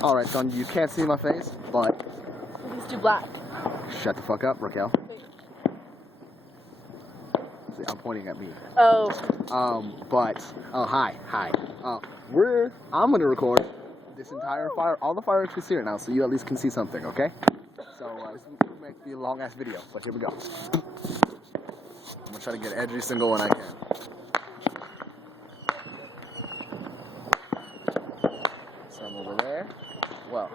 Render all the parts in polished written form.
Alright, son, you can't see my face, but... He's too black. Shut the fuck up, Raquel. See, I'm pointing at me. Oh. Oh, hi. I'm gonna record this entire all the fireworks we see right now, so you at least can see something, okay? So, this might be a long-ass video, but here we go. I'm gonna try to get every single one I can. Some over there. Well.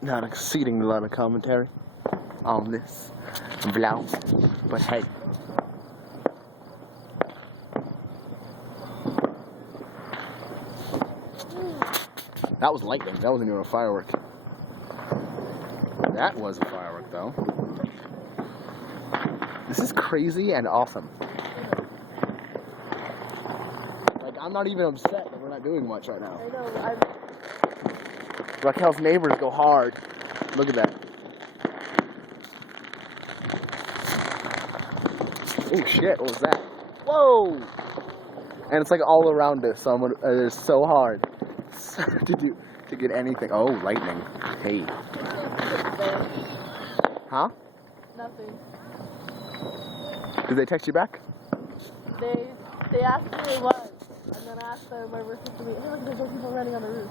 Not exceeding a lot of commentary on this vlog, but hey. That was lightning. That wasn't even a firework. That was a firework, though. This is crazy and awesome. Like, I'm not even upset that we're not doing much right now. I know. Raquel's neighbors go hard. Look at that. Oh shit, what was that? Whoa! And it's like all around us, so it's so hard to get anything. Oh, lightning. Hey. Huh? Nothing. Did they text you back? They asked me who it was, and then I asked my rooster to me, hey look, there's no people running on the roof.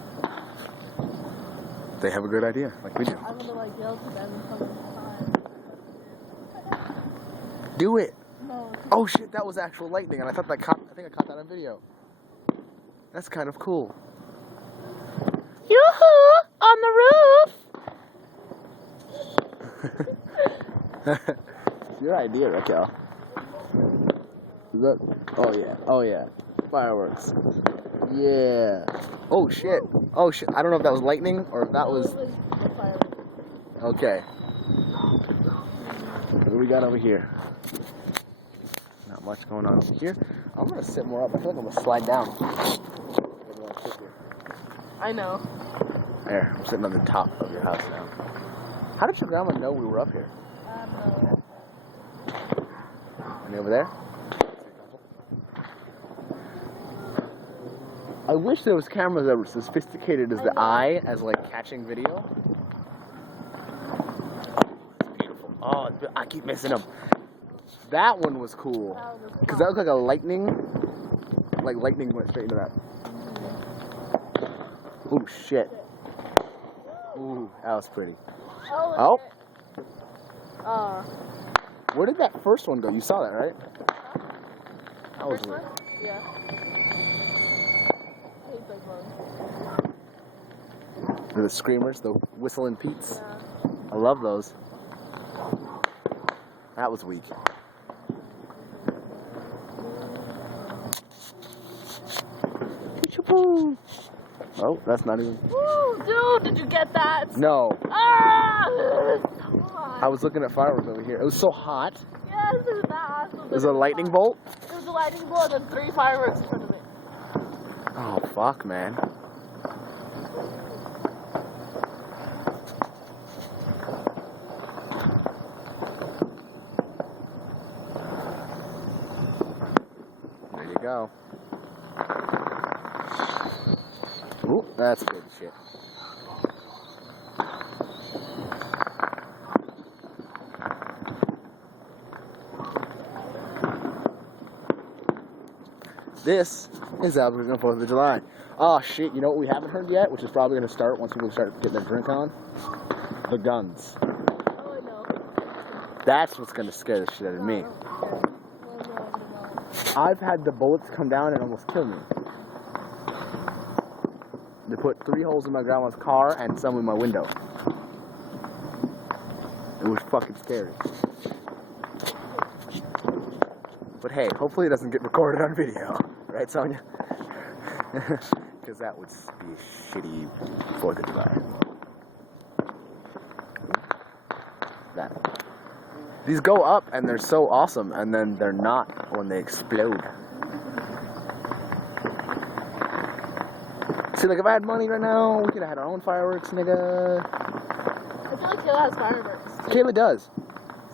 They have a good idea, like we do. I'm gonna like yell to them and tell them to Do it! No. Oh shit, that was actual lightning, and I think I caught that on video. That's kind of cool. Yoo-hoo! On the roof! It's your idea, Raquel. Is that? Oh yeah. Fireworks. Yeah. Oh shit. I don't know if that was lightning or if that was. Okay. What do we got over here? Not much going on over here. I'm gonna sit more up. I feel like I'm gonna slide down. I know. There, I'm sitting on the top of your house now. How did your grandma know we were up here? No. Any over there? I wish there was cameras that were sophisticated as the eye, as like catching video. It's beautiful. Oh, I keep missing them. That one was cool. Because that looked like a lightning. Like lightning went straight into that. Oh, shit. Ooh, that was pretty. Oh. Where did that first one go? You saw that, right? That was weird. Yeah. The screamers, the whistling Pete's. Yeah. I love those. That was weak. Oh, that's not even. Woo, dude, did you get that? No. Ah! I was looking at fireworks over here. It was so hot. Yes, it was that. It was a lightning bolt? It was a lightning bolt and 3 fireworks in front of it. Oh, fuck, man. There you go. Ooh, that's good shit. This is Aboriginal 4th of July. Oh shit, you know what we haven't heard yet, which is probably going to start once people start getting their drink on? The guns. Oh, I know. That's what's going to scare the shit out of me. I've had the bullets come down and almost kill me. They put 3 holes in my grandma's car and some in my window. It was fucking scary. But hey, hopefully it doesn't get recorded on video. Right, Sonia? Because that would be a shitty 4th of July. That. These go up and they're so awesome, and then they're not when they explode. See, like, if I had money right now, we could have had our own fireworks, nigga. I feel like Kayla has fireworks. Kayla does.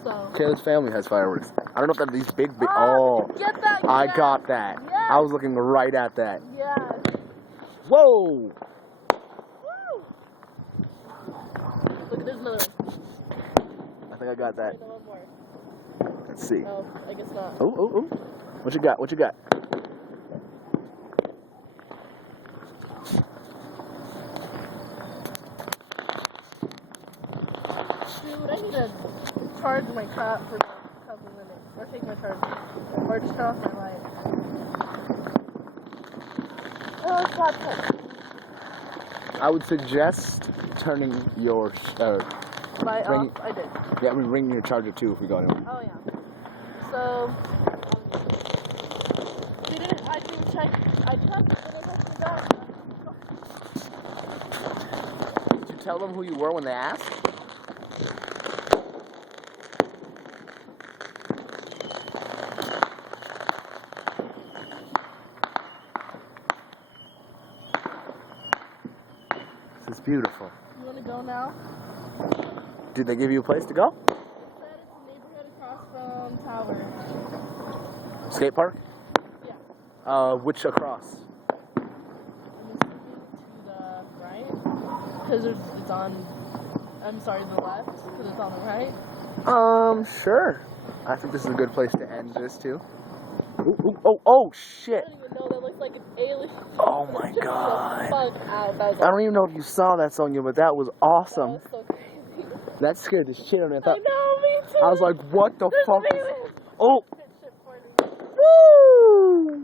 So. Kayla's family has fireworks. I don't know if they're these big. Oh, get that! I yes, got that. Yes. I was looking right at that. Yes. Whoa! Woo! Look, there's another one. I think I got that. Wait, no, one more. Let's see. Oh, I guess not. Oh, oh, oh. What you got? What you got? Dude, I need to charge my crap for a couple minutes. Or take my charge. Or just cut off my light. Oh, it's hot. I would suggest turning your Light Bring off. I did. yeah, we ring your charger too if we go anywhere. Oh, yeah. So, I didn't check. I checked, but I actually got. Did you tell them who you were when they asked? This is beautiful. You want to go now? Did they give you a place to go? They said it's a neighborhood across from Tower. Skate park? Yeah. Which across? I'm assuming to the right. Because it's on. I'm sorry, the left. Because it's on the right. Sure. I think this is a good place to end this too. Ooh, ooh, oh, oh, I shit. don't even know. That looks like an alien. Oh my Just God. the fuck out. That was I don't even know if you saw that, Sonia, but that was awesome. That was so crazy. That scared the shit out of me. I I thought, know, me too. I was like, what the There's fuck? an alien. Oh, Shit for me. woo!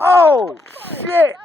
Oh, shit!